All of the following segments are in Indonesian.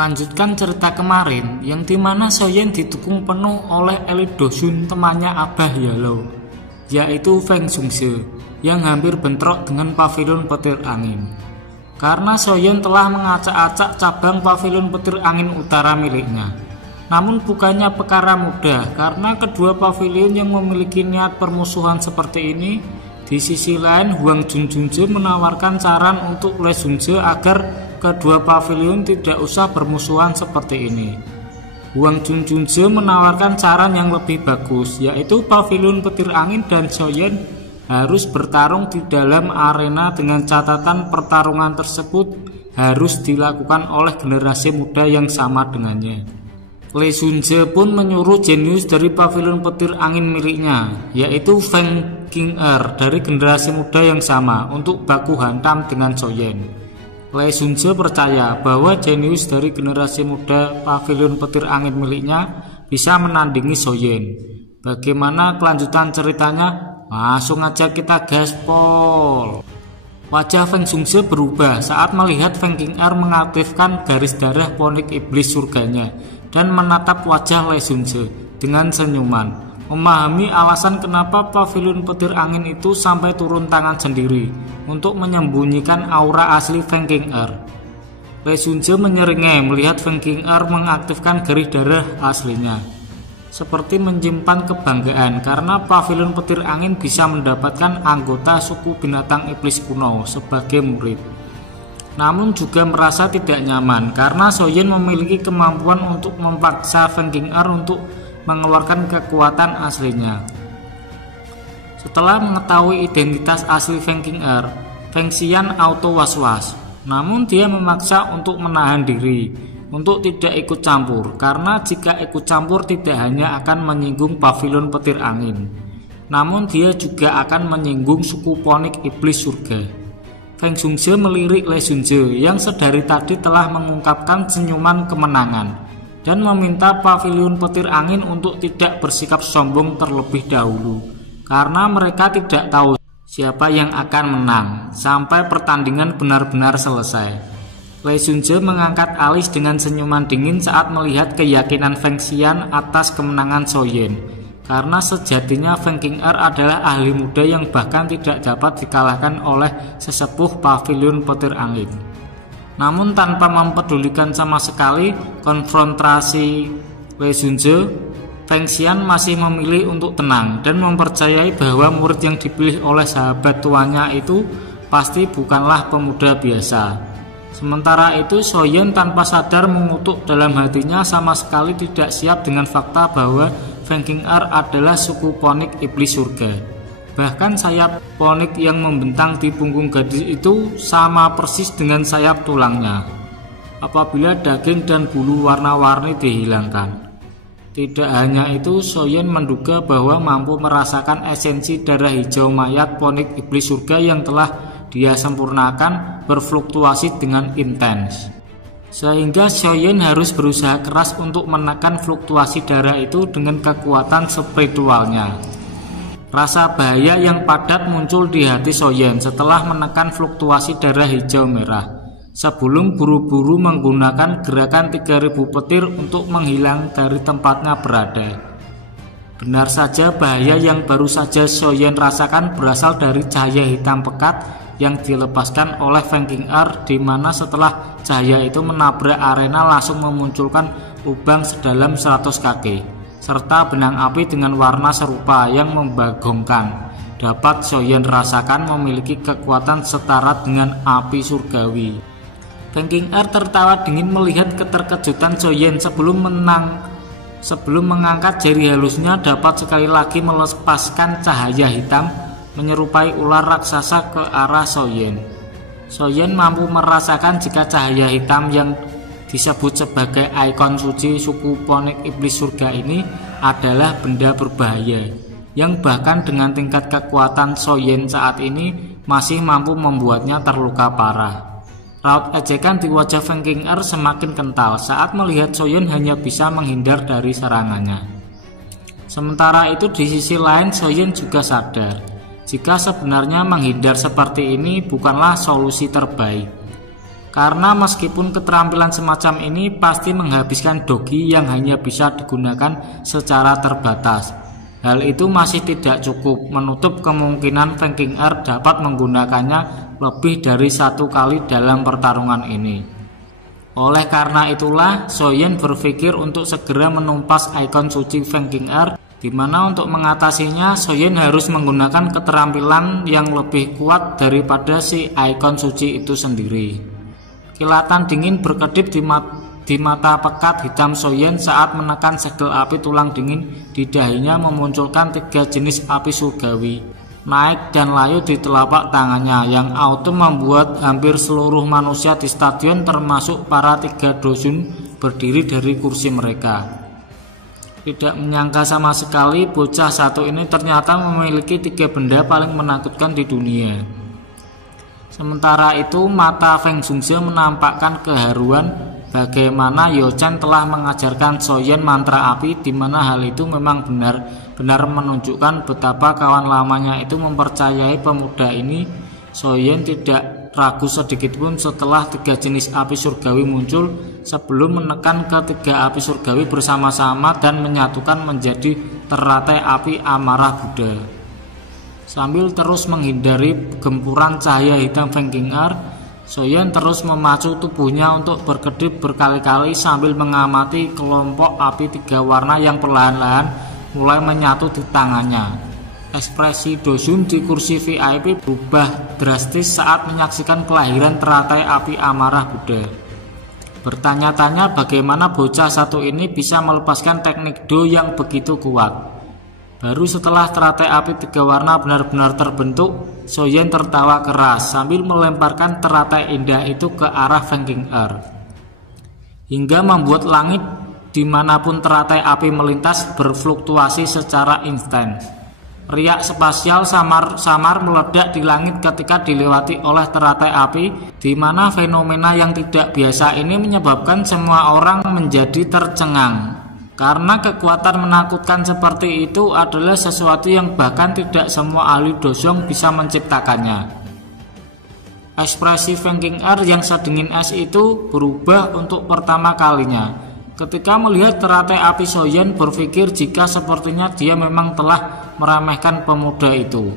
Melanjutkan cerita kemarin, yang dimana Soyen didukung penuh oleh elit Dosun temannya Abah Yalo, yaitu Feng Xingze, yang hampir bentrok dengan pavilion petir angin. Karena Soyen telah mengacak-acak cabang pavilion petir angin utara miliknya. Namun bukannya perkara mudah, karena kedua pavilion yang memiliki niat permusuhan seperti ini. Di sisi lain, Huang Junjunje menawarkan saran untuk Le Xunze agar kedua pavilion tidak usah bermusuhan seperti ini. Huang Junjunje menawarkan saran yang lebih bagus, yaitu pavilion petir angin dan Soyen harus bertarung di dalam arena dengan catatan pertarungan tersebut harus dilakukan oleh generasi muda yang sama dengannya. Le Xunze pun menyuruh jenius dari pavilion petir angin miliknya, yaitu Feng Qing'er dari generasi muda yang sama, untuk baku hantam dengan Soyen. Le Xunze percaya bahwa jenius dari generasi muda pavilion petir angin miliknya bisa menandingi Soyen. Bagaimana kelanjutan ceritanya? Langsung aja kita gaspol. Wajah Feng Xingze berubah saat melihat Feng Qing'er mengaktifkan garis darah ponik iblis surganya dan menatap wajah Le Xunze dengan senyuman, memahami alasan kenapa pavilion petir angin itu sampai turun tangan sendiri untuk menyembunyikan aura asli Feng Qing'er. Le Xunze menyeringai melihat Feng Qing'er mengaktifkan garis darah aslinya, seperti menyimpan kebanggaan karena pavilion petir angin bisa mendapatkan anggota suku binatang iblis kuno sebagai murid. Namun juga merasa tidak nyaman karena Soyen memiliki kemampuan untuk memaksa Feng Qing'er untuk mengeluarkan kekuatan aslinya. Setelah mengetahui identitas asli Feng Qing'er, Feng Xian auto was-was. Namun dia memaksa untuk menahan diri untuk tidak ikut campur, karena jika ikut campur tidak hanya akan menyinggung pavilion petir angin, namun dia juga akan menyinggung suku ponik iblis surga. Feng Xingze melirik Le Xunze yang sedari tadi telah mengungkapkan senyuman kemenangan dan meminta pavilion petir angin untuk tidak bersikap sombong terlebih dahulu, karena mereka tidak tahu siapa yang akan menang sampai pertandingan benar-benar selesai. Le Xunze mengangkat alis dengan senyuman dingin saat melihat keyakinan Feng Xian atas kemenangan Soyen, karena sejatinya Feng Qing'er adalah ahli muda yang bahkan tidak dapat dikalahkan oleh sesepuh pavilion petir angin. Namun tanpa mempedulikan sama sekali konfrontasi Le Xunze, Feng Xian masih memilih untuk tenang dan mempercayai bahwa murid yang dipilih oleh sahabat tuanya itu pasti bukanlah pemuda biasa. Sementara itu Soyen tanpa sadar mengutuk dalam hatinya sama sekali tidak siap dengan fakta bahwa Feng Qing'er adalah suku ponik iblis surga. Bahkan sayap ponik yang membentang di punggung gadis itu sama persis dengan sayap tulangnya apabila daging dan bulu warna-warni dihilangkan. Tidak hanya itu, Soyen menduga bahwa mampu merasakan esensi darah hijau mayat ponik iblis surga yang telah dia sempurnakan berfluktuasi dengan intens, sehingga Soyen harus berusaha keras untuk menekan fluktuasi darah itu dengan kekuatan spiritualnya. Rasa bahaya yang padat muncul di hati Soyen setelah menekan fluktuasi darah hijau merah, sebelum buru-buru menggunakan gerakan 3000 petir untuk menghilang dari tempatnya berada. Benar saja, bahaya yang baru saja Soyen rasakan berasal dari cahaya hitam pekat yang dilepaskan oleh Feng Qing'er, di mana setelah cahaya itu menabrak arena langsung memunculkan lubang sedalam 100 kaki serta benang api dengan warna serupa yang membagongkan. Dapat Soyen rasakan memiliki kekuatan setara dengan api surgawi. Feng Qing'er tertawa dingin melihat keterkejutan Soyen sebelum mengangkat jari halusnya dapat sekali lagi melepaskan cahaya hitam menyerupai ular raksasa ke arah Soyen. Soyen mampu merasakan jika cahaya hitam yang disebut sebagai ikon suci suku ponik iblis surga ini adalah benda berbahaya yang bahkan dengan tingkat kekuatan Soyen saat ini masih mampu membuatnya terluka parah. Raut ejekan di wajah Feng Qing'er semakin kental saat melihat Soyen hanya bisa menghindar dari serangannya. Sementara itu di sisi lain Soyen juga sadar jika sebenarnya menghindar seperti ini bukanlah solusi terbaik. Karena meskipun keterampilan semacam ini pasti menghabiskan dogi yang hanya bisa digunakan secara terbatas, hal itu masih tidak cukup menutup kemungkinan Feng Qing'er dapat menggunakannya lebih dari satu kali dalam pertarungan ini. Oleh karena itulah, Soyen berpikir untuk segera menumpas ikon suci Feng Qing'er, di mana untuk mengatasinya Soyen harus menggunakan keterampilan yang lebih kuat daripada si ikon suci itu sendiri. Kilatan dingin berkedip di mata pekat hitam Soyen saat menekan segel api tulang dingin di dahinya, memunculkan 3 jenis api surgawi naik dan layu di telapak tangannya yang auto membuat hampir seluruh manusia di stadion termasuk para 3 dosun berdiri dari kursi mereka. Tidak menyangka sama sekali bocah satu ini ternyata memiliki 3 benda paling menakutkan di dunia. Sementara itu, mata Feng Zhongze menampakkan keharuan bagaimana Yo Chen telah mengajarkan Soyen mantra api, di mana hal itu memang benar-benar menunjukkan betapa kawan lamanya itu mempercayai pemuda ini. Soyen tidak ragu sedikitpun setelah 3 jenis api surgawi muncul sebelum menekan ke-3 api surgawi bersama-sama dan menyatukan menjadi teratai api amarah Buddha. Sambil terus menghindari gempuran cahaya hitam Feng Qing'er, Soyen terus memacu tubuhnya untuk berkedip berkali-kali sambil mengamati kelompok api 3 warna yang perlahan-lahan mulai menyatu di tangannya. Ekspresi Dosun di kursi VIP berubah drastis saat menyaksikan kelahiran teratai api amarah Buddha. Bertanya-tanya bagaimana bocah satu ini bisa melepaskan teknik Do yang begitu kuat. Baru setelah teratai api 3 warna benar-benar terbentuk, Soyen tertawa keras sambil melemparkan teratai indah itu ke arah Feng Qing'er, hingga membuat langit dimanapun teratai api melintas berfluktuasi secara instan. Riak spasial samar-samar meledak di langit ketika dilewati oleh teratai api, di mana fenomena yang tidak biasa ini menyebabkan semua orang menjadi tercengang. Karena kekuatan menakutkan seperti itu adalah sesuatu yang bahkan tidak semua ahli dosong bisa menciptakannya. Ekspresi Feng Qing'er yang sedingin es itu berubah untuk pertama kalinya ketika melihat teratai api. Soyen berpikir jika sepertinya dia memang telah meremehkan pemuda itu,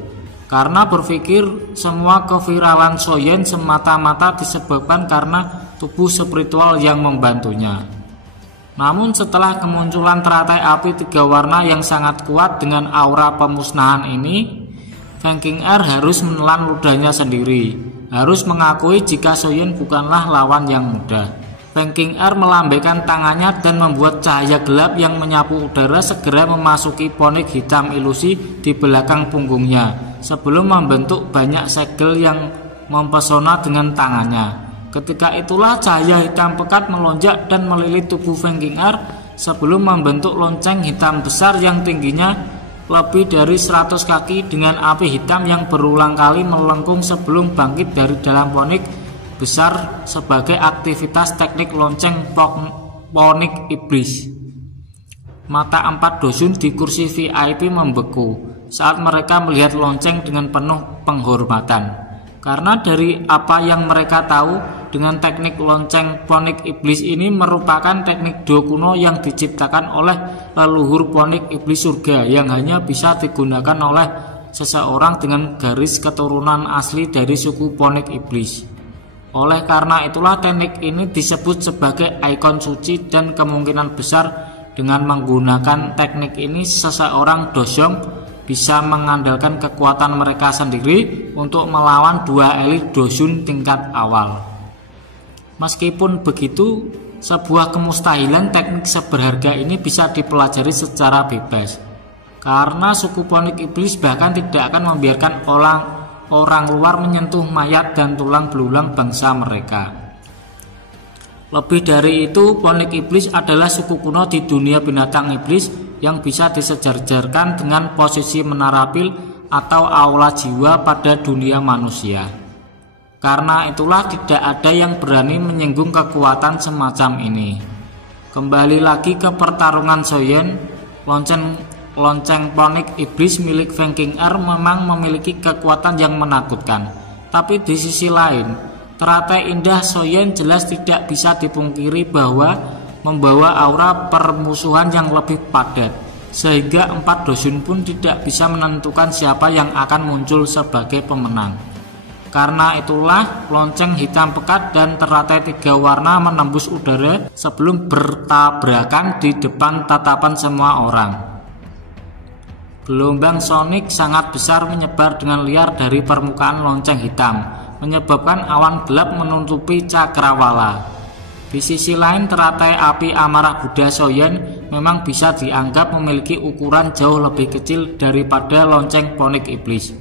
karena berpikir semua keviralan Soyen semata-mata disebabkan karena tubuh spiritual yang membantunya. Namun setelah kemunculan teratai api 3 warna yang sangat kuat dengan aura pemusnahan ini, Feng Qing'er harus menelan ludahnya sendiri, harus mengakui jika Soyen bukanlah lawan yang mudah. Feng Qing'er melambaikan tangannya dan membuat cahaya gelap yang menyapu udara segera memasuki ponik hitam ilusi di belakang punggungnya, sebelum membentuk banyak segel yang mempesona dengan tangannya. Ketika itulah cahaya hitam pekat melonjak dan melilit tubuh Feng Qing'er sebelum membentuk lonceng hitam besar yang tingginya lebih dari 100 kaki dengan api hitam yang berulang kali melengkung sebelum bangkit dari dalam ponik besar sebagai aktivitas teknik lonceng ponik iblis. Mata 4 dosun di kursi VIP membeku saat mereka melihat lonceng dengan penuh penghormatan. Karena dari apa yang mereka tahu, dengan teknik lonceng ponik iblis ini merupakan teknik Do kuno yang diciptakan oleh leluhur ponik iblis surga yang hanya bisa digunakan oleh seseorang dengan garis keturunan asli dari suku ponik iblis. Oleh karena itulah teknik ini disebut sebagai ikon suci, dan kemungkinan besar dengan menggunakan teknik ini seseorang dosong bisa mengandalkan kekuatan mereka sendiri untuk melawan 2 elit dosun tingkat awal. Meskipun begitu, sebuah kemustahilan teknik seberharga ini bisa dipelajari secara bebas, karena suku ponik iblis bahkan tidak akan membiarkan orang luar menyentuh mayat dan tulang belulang bangsa mereka. Lebih dari itu, ponik iblis adalah suku kuno di dunia binatang iblis yang bisa disejajarkan dengan posisi menara pil atau aula jiwa pada dunia manusia. Karena itulah tidak ada yang berani menyinggung kekuatan semacam ini. Kembali lagi ke pertarungan Soyen, lonceng ponik iblis milik Feng Qing'er memang memiliki kekuatan yang menakutkan. Tapi di sisi lain, Teratai indah Soyen jelas tidak bisa dipungkiri bahwa membawa aura permusuhan yang lebih padat, sehingga 4 dosun pun tidak bisa menentukan siapa yang akan muncul sebagai pemenang. Karena itulah lonceng hitam pekat dan teratai 3 warna menembus udara sebelum bertabrakan di depan tatapan semua orang. Gelombang sonik sangat besar menyebar dengan liar dari permukaan lonceng hitam, menyebabkan awan gelap menutupi cakrawala. Di sisi lain, teratai api amarah Buddha Soyen memang bisa dianggap memiliki ukuran jauh lebih kecil daripada lonceng ponik iblis.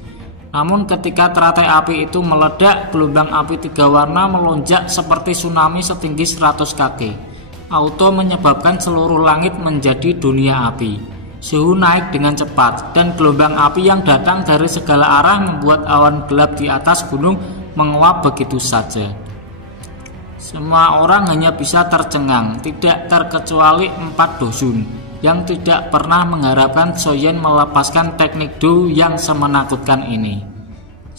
Namun ketika teratai api itu meledak, gelombang api 3 warna melonjak seperti tsunami setinggi 100 kaki. Auto menyebabkan seluruh langit menjadi dunia api. Suhu naik dengan cepat, dan gelombang api yang datang dari segala arah membuat awan gelap di atas gunung menguap begitu saja. Semua orang hanya bisa tercengang, tidak terkecuali 4 dosun yang tidak pernah mengharapkan Soyen melepaskan teknik Do yang semenakutkan ini.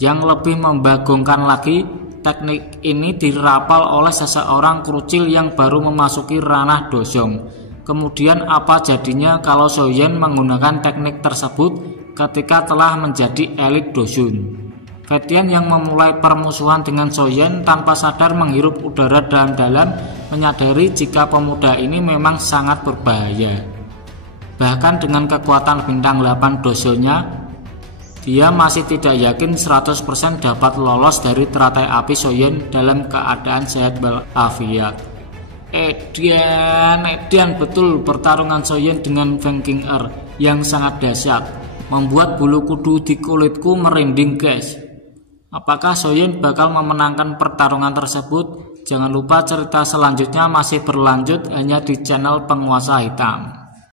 Yang lebih membagongkan lagi, teknik ini dirapal oleh seseorang krucil yang baru memasuki ranah Dosong. Kemudian apa jadinya kalau Soyen menggunakan teknik tersebut ketika telah menjadi elit Dosun? Fetian yang memulai permusuhan dengan Soyen tanpa sadar menghirup udara dalam-dalam, menyadari jika pemuda ini memang sangat berbahaya. Bahkan dengan kekuatan bintang 8 dosonya, dia masih tidak yakin 100% dapat lolos dari teratai api Soyen dalam keadaan sehat walafiat. Edan, betul pertarungan Soyen dengan Feng King Er yang sangat dahsyat, membuat bulu kudu di kulitku merinding, guys. Apakah Soyen bakal memenangkan pertarungan tersebut? Jangan lupa cerita selanjutnya masih berlanjut hanya di channel Penguasa Hitam.